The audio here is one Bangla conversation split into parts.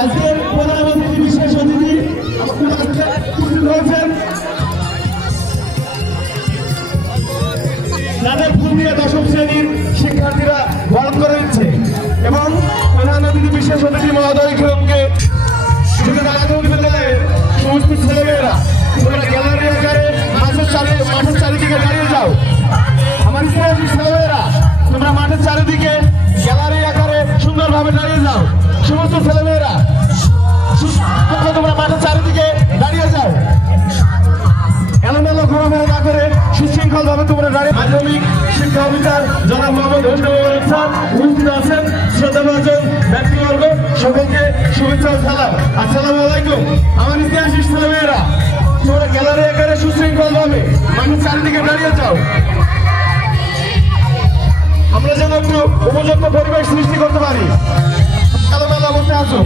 আজকের প্রধানমন্ত্রী বিশেষ অতিথি যাদের ফুল দিয়ে দশম শ্রেণীর শিক্ষার্থীরা বরণ করে দিচ্ছে এবং প্রধান অতিথি বিশেষ অতিথি মহোদয় কে মাধ্যমিক বিদ্যালয়ের সমস্ত ছেলেমেয়েরা তোমরা গ্যালারি আকারে মাঠের চারিদিকে দাঁড়িয়ে যাও। আমার ইতিহাসী ছেলেমেয়েরা তোমরা মাঠের চারিদিকে গ্যালারি আকারে সুন্দরভাবে দাঁড়িয়ে যাও। সমস্ত ছেলেমেয়েরা তোমরা মাঠের চারিদিকে দাঁড়িয়ে যাও। এলোমেলো ঘোরাফেরা না করে সুশৃঙ্খল ভাবে তোমরা দাঁড়িয়ে। মাধ্যমিক শিক্ষা অফিসার জনাব মোহাম্মদ উপস্থিত আছেন। শ্রদ্ধাভাজন ব্যক্তিবর্গ সকলকে শুভেচ্ছা ও সালাম। আসসালামু আলাইকুম। আমার ইতিহাসী ছেলেমেয়েরা তোমরা গ্যালারি আকারে সুশৃঙ্খল ভাবে মাঠের চারিদিকে দাঁড়িয়ে যাও। আমরা যেন একটু উপযুক্ত পরিবেশ সৃষ্টি করতে পারি। এলোমেলো অবস্থায় আসো।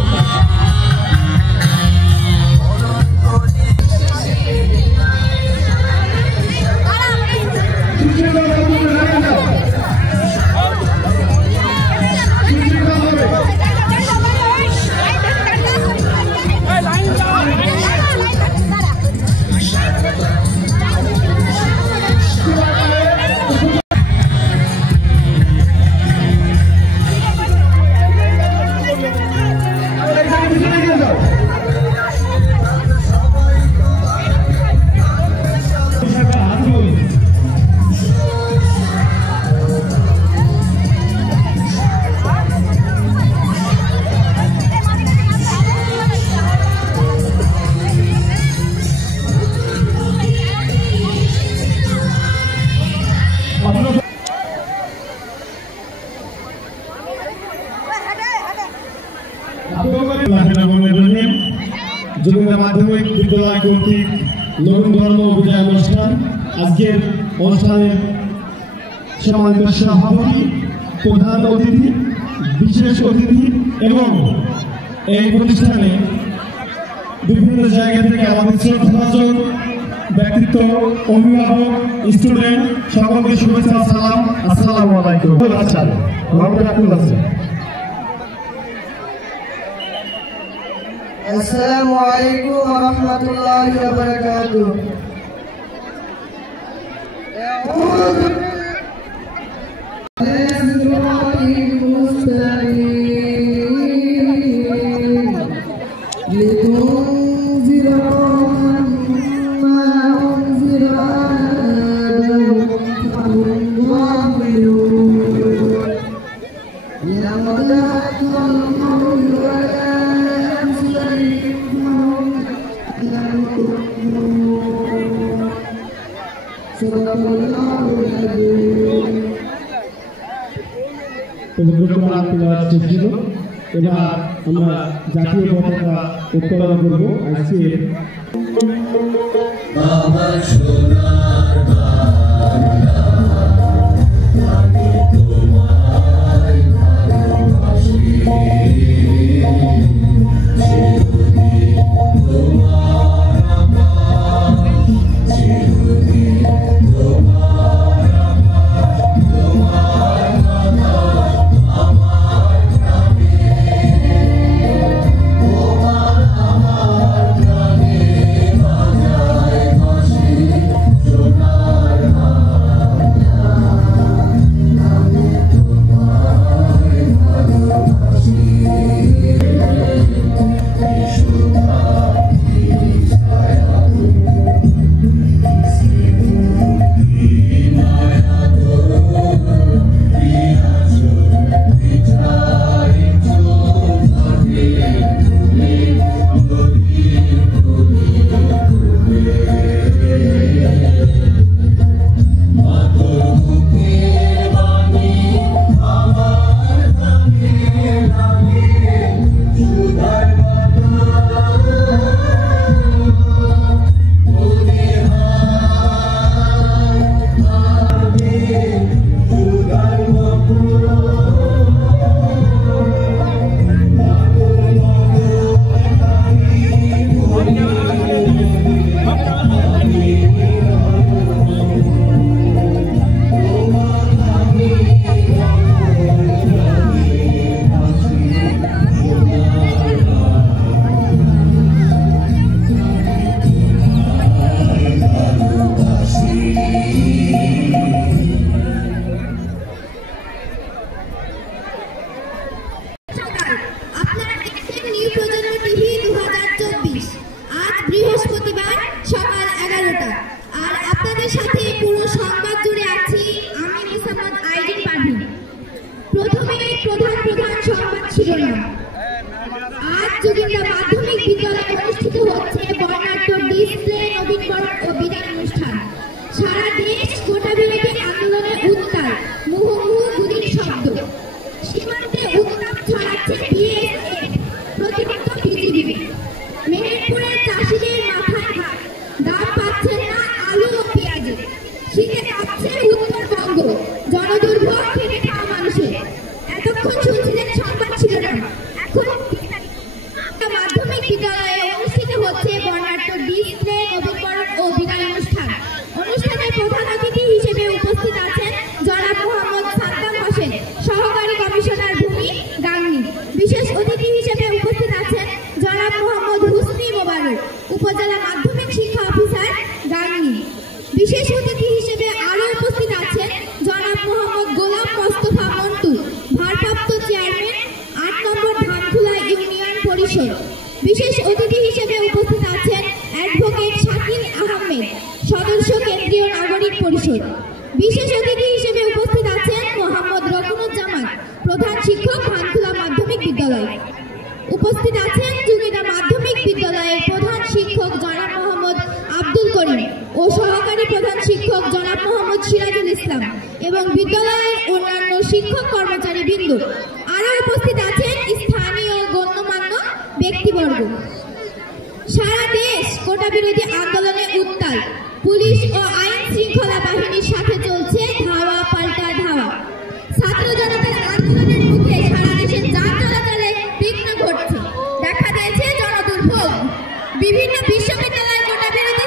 মাধ্যমিক বিদ্যালয় কর্তৃক নবীন ধর্ম বিজয় অনুষ্ঠান। আজকের অনুষ্ঠানের সম্মানিত সভাপতি, প্রধান অতিথি, বিশেষ অতিথি এবং এই প্রতিষ্ঠানে বিভিন্ন জায়গা থেকে আমাদের শ্রদ্ধাভাজন ব্যক্তিত্ব, অভিভাবক, স্টুডেন্ট সকলকে শুভেচ্ছা সালাম। আসসালামু আলাইকুম। السلام عليكم ورحمة الله وبركاته. এবার আমরা জাতীয় পতাকা উত্তোলন করব। আজকে Oh, শিরোনাম। আজ যোগিন্দা মাধ্যমিক বিদ্যালয়ে অনুষ্ঠিত হচ্ছে বর্ণাঢ্য ডিসপ্লে, নবীনবরণ ও বিদায় অনুষ্ঠান। সারা দেশ কোটা বিরোধী আন্দোলনে উত্তাল, মুহুর্মুহু গুলির শব্দ। সীমান্তে উত্তাপ ছড়াচ্ছে বিএসএফ, প্রতিপক্ষ বিজিবি। মেহেরপুরের চাষিদের মাথায় হাত, দাম পাচ্ছেন না আলু ও পেঁয়াজের। শীতে কাঁপছে উত্তরবঙ্গ, জনদুর্ভোগ খেটে খাওয়া মানুষের। এতক্ষণ শুনছিলেন সংবাদ শিরোনাম। এখন মাধ্যমিক বিদ্যালয়ে অনুষ্ঠিত হচ্ছে বর্ণাঢ্য ডিসপ্লে, নবীনবরণ ও বিদায় অনুষ্ঠান। অনুষ্ঠানের প্রধান অতিথি হিসেবে উপস্থিত আছেন জনাব মোহাম্মদ সাদ্দাম হোসেন, সহকারী কমিশনার ভূমি, গাংনী। বিশেষ অতিথি হিসেবে উপস্থিত আছেন জনাব মোহাম্মদ হুসনি মোবারক, উপজেলা মাধ্যমিক শিক্ষা অফিসার, গাংনী। বিশেষ অতিথি হিসেবে আরও উপস্থিত আছেন জনাব মোহাম্মদ গোলাম মোস্তফা মন্টু, ভারপ্রাপ্ত চেয়ারম্যান, ৮ নম্বর ধানখোলা ইউনিয়ন পরিষদ। বিশেষ অতিথি হিসেবে উপস্থিত আছেন অ্যাডভোকেট শাকিল আহমেদ, সদস্য কেন্দ্রীয় নাগরিক পরিষদ। বিশেষ অতিথি হিসেবে উপস্থিত আছেন মোহাম্মদ রকুনুজ্জামান, প্রধান শিক্ষক, ধানখোলা মাধ্যমিক বিদ্যালয়। উপস্থিত আছেন যোগিন্দা মাধ্যমিক বিদ্যালয়ের প্রধান শিক্ষক জনাব মোহাম্মদ আব্দুল করিম ও সহকারী প্রধান শিক্ষক জনাব মোহাম্মদ সিরাজুল ইসলাম এবং বিদ্যালয়ের অন্যান্য শিক্ষক কর্মচারী বৃন্দ। আরও উপস্থিত আছেন স্থানীয় গণ্যমান্য ব্যক্তিবর্গ। সারা দেশ কোটা বিরোধী আন্দোলনে উত্তাল। পুলিশ ও আইন শৃঙ্খলা বাহিনীর সাথে চলছে ধাওয়া পাল্টা ধাওয়া। ছাত্র জনতার আন্দোলনের মুখে সারা দেশে যান চলাচলে বিঘ্ন ঘটছে, দেখা দিয়েছে জনদুর্ভোগ। বিভিন্ন বিশ্ববিদ্যালয় কোটা বিরোধী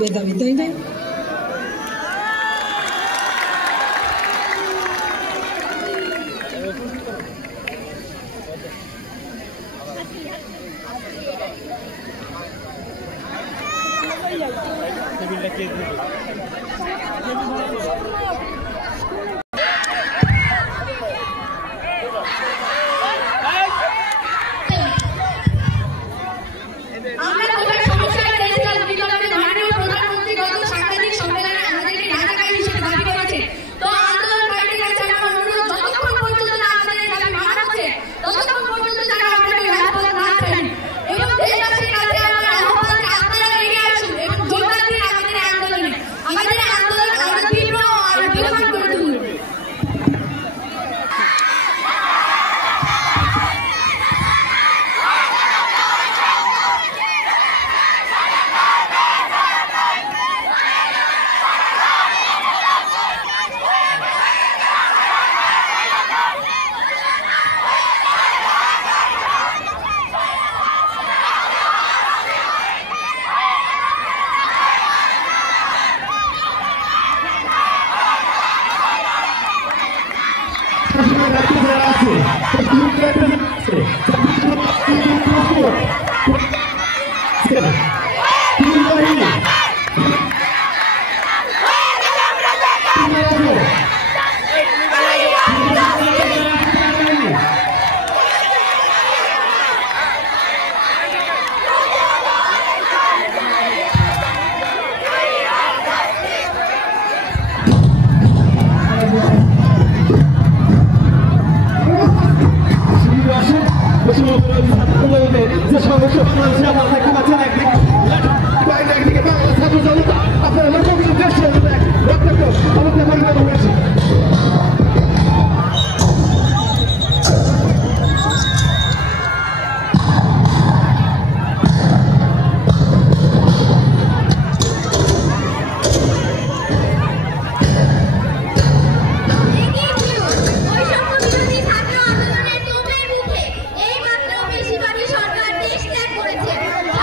বেদামি তাই না? সরকার দেশ ত্যাগ করেছে।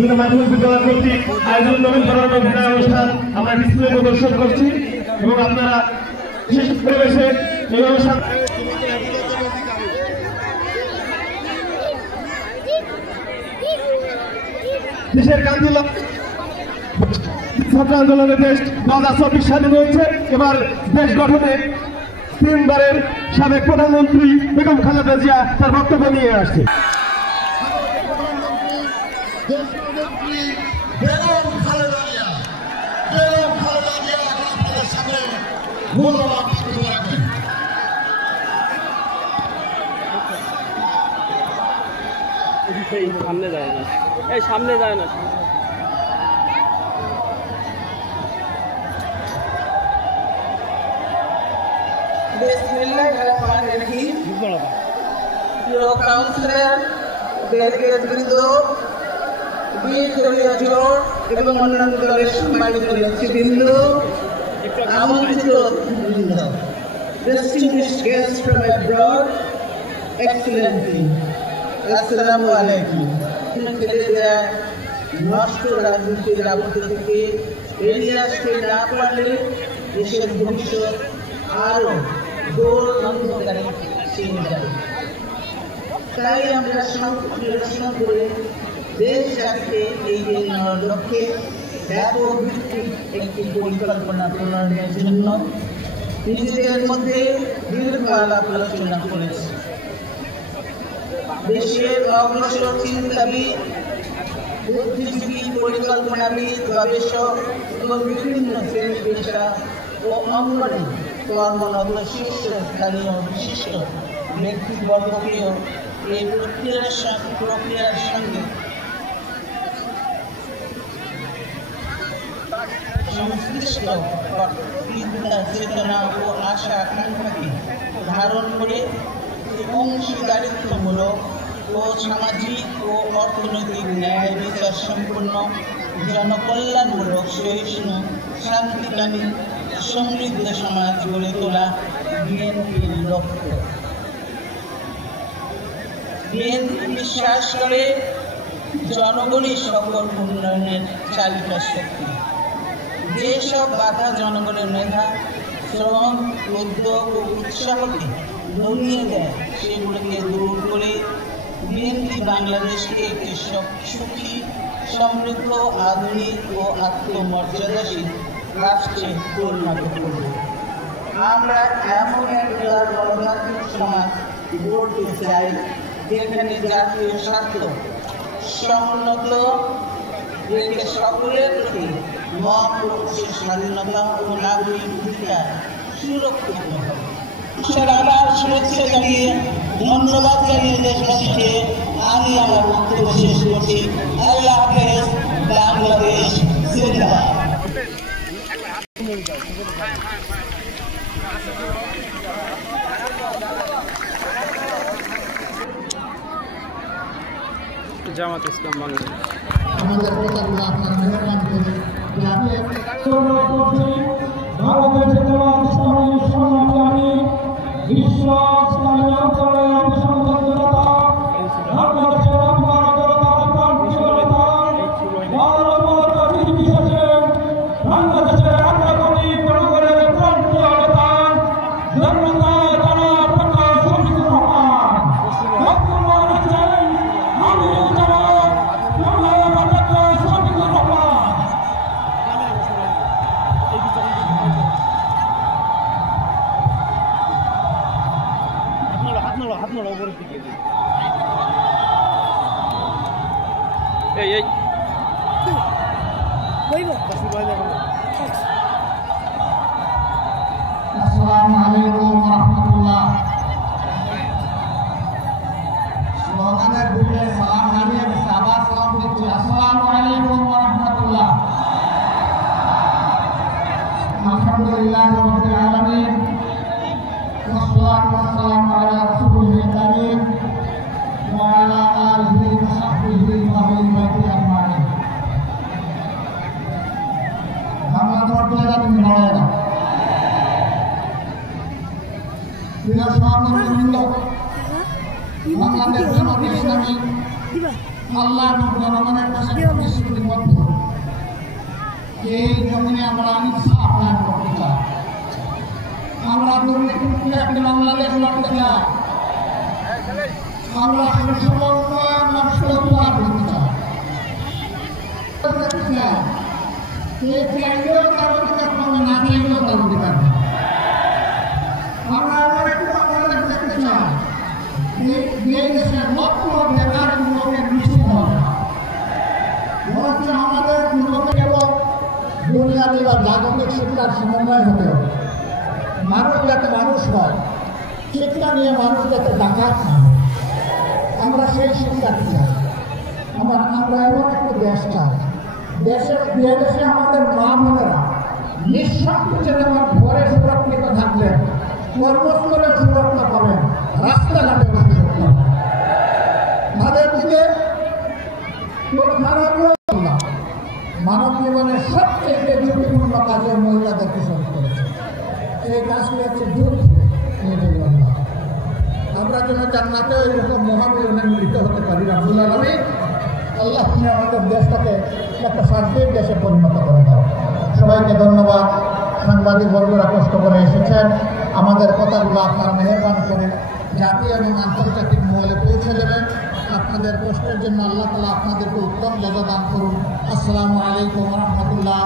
সুবিধা মাধ্যমিক বিদ্যালয় কর্তৃক আয়োজন নবীনবরণ বিদায় অনুষ্ঠান আমরা ডিসপ্লে প্রদর্শন করছি এবং আপনারা বিশেষ পরিবেশে এই অনুষ্ঠান দেশের কান্দিলা ছাত্র আন্দোলনের দেশ 2024 স্বাধীন হয়েছে। এবার দেশ গঠনে 3 বারের সাবেক প্রধানমন্ত্রী বেগম খালেদা জিয়া তার বক্তব্য নিয়ে আসছে। সামনে যায় না, এই সামনে যায় না। এবং অন্যান্য দলের সম্মানিত নেতৃবৃন্দ, আমন্ত্রিত বৃন্দ, distinguished guests from abroad, Excellency, Assalamu alaikum. ছেলেরা নষ্ট রাজনীতির আবদ্ধ থেকে বেরিয়ে আসতে না পারলে দেশের ভবিষ্যৎ আরো ঘোর অন্ধকারে ছিনে যাবে। তাই আমরা সংকট নিরসন করে দেশ জাতিকে এগিয়ে নেওয়ার লক্ষ্যে ব্যাপক ভিত্তিক একটি পরিকল্পনা প্রণয়নের জন্য নিজেদের মধ্যে দীর্ঘ আলাপ আলোচনা করেছে। দেশের অগ্রসর চিন্তাবিদ, বুদ্ধিজীবী, পরিকল্পনাবিদ, গবেষক এবং বিভিন্ন শ্রেণী পেশা ও অঙ্গনে কর্মরত শীর্ষস্থানীয় বিশিষ্ট ব্যক্তিবর্গকেও এই প্রক্রিয়ার সঙ্গে সংশ্লিষ্ট চিন্তা, চেতনা ও আশা আকাঙ্ক্ষাকে ধারণ করে অংশীদারিত্বমূলক ও সামাজিক ও অর্থনৈতিক ন্যায় বিচার সম্পন্ন জনকল্যাণমূলক সহিষ্ণু শান্তিকামী সমৃদ্ধ সমাজ গড়ে তোলা বিএনপির লক্ষ্য। বিএনপি বিশ্বাস করে জনগণই সকল উন্নয়নের চালিকা শক্তি। যেসব বাধা জনগণের মেধা, শ্রম, উদ্যোগ ও উৎসাহকে দমিয়ে দেয় সেগুলোকে দূর করে বিএনপি বাংলাদেশকে একটি সুখী, সমৃদ্ধ, আধুনিক ও আত্মমর্যাদাশীল রাষ্ট্রে পরিণত করবে। আমরা এমন একটা গণতান্ত্রিক সমাজ গড়তে চাই যেখানে জাতীয় স্বার্থ সমুন্নত রেখে সকলের প্রতি মত প্রকাশের স্বাধীনতা ও নাগরিক অধিকার সুরক্ষিত হবে। আবার শুভেচ্ছা জানিয়ে ধন্যবাদ জানিয়ে দেশবাসীকে আমি আমার বক্তব্য শেষ করছি। আল্লাহ হাফেজ। বাংলাদেশ জিন্দাবাদ। জামাত ইসলাম বাংলাদেশ। আমাদের কথাগুলো আপনার মেহরবানি করে Assalamualaikum warahmatullah. Slogan budaya salam hari yang sahabat salam itu. Assalamualaikum warahmatullah. Alhamdulillahirabbil alamin. Wassalatu wassalamu ala rasulil karim wa ala alihi wa sahbihi wa man ajma'in. Bapak Terpilih Minalena. Tidak sama dengan Bapak Terpilih Islami আল্লাহ এবং জনগণের কাছে প্রতিশ্রুতিবদ্ধ এই জমিনে আমরা ইনসাফ কায়েম করতে চাই। আমরা দুর্নীতিমুক্ত একটি বাংলাদেশ গড়তে চাই। আমরা সুষম উন্নয়ন রাষ্ট্র উপহার দিতে চাই। এই চাইলেও তার অধিকার পাবে, না চাইলেও তার অধিকার পাবে। আমরা আবার একটু বাংলাদেশ দেখতে চাই এই দেশের লক্ষ বেকার যুবকের মিছিল হবে। বরঞ্চ আমাদের যুবকের এবং বুনিয়াদী বা জাগতিক শিক্ষার সমন্বয় হতে হবে। মানুষ যাতে মানুষ হয়, শিক্ষা নিয়ে মানুষ যাতে ডাকাত না হয়, আমরা সেই শিক্ষাটি চাই। আমরা এমন একটি দেশ চাই, দেশে আমাদের মা বোনেরা নিঃসংকোচে যেমন ঘরে সুরক্ষিত থাকলেন, কর্মস্থলে সুরক্ষা পাবেন, রাস্তাঘাটে সুরক্ষা পাবেন। তাদের দিকে মানব জীবনের সবচেয়ে ঝুঁকিপূর্ণ কাজে মহিলাদেরকে শহীদ করেছে। এই কাজটি হচ্ছে যুদ্ধ। আমরা যেন জান্নাতে এরকম মহামিলনে মিলিত হতে পারি। রাব্বুল আলামিন আল্লাহ তুমি আমাদের দেশটাকে একটা শান্তির দেশে পরিণত করে দাও। সবাইকে ধন্যবাদ। সাংবাদিক বর্গরা কষ্ট করে এসেছেন, আমাদের কথাগুলো আপনার মেহেরবানি করে জাতীয় এবং আন্তর্জাতিক মহলে পৌঁছে দেবেন। আপনাদের কষ্টের জন্য আল্লাহ তাআলা আপনাদেরকে উত্তম জাযা দান করুন। আসসালামু আলাইকুম ওয়া রাহমাতুল্লাহ।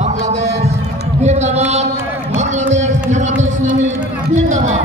বাংলাদেশ জিন্দাবাদ, বাংলাদেশ জামাতে ইসলামী জিন্দাবাদ।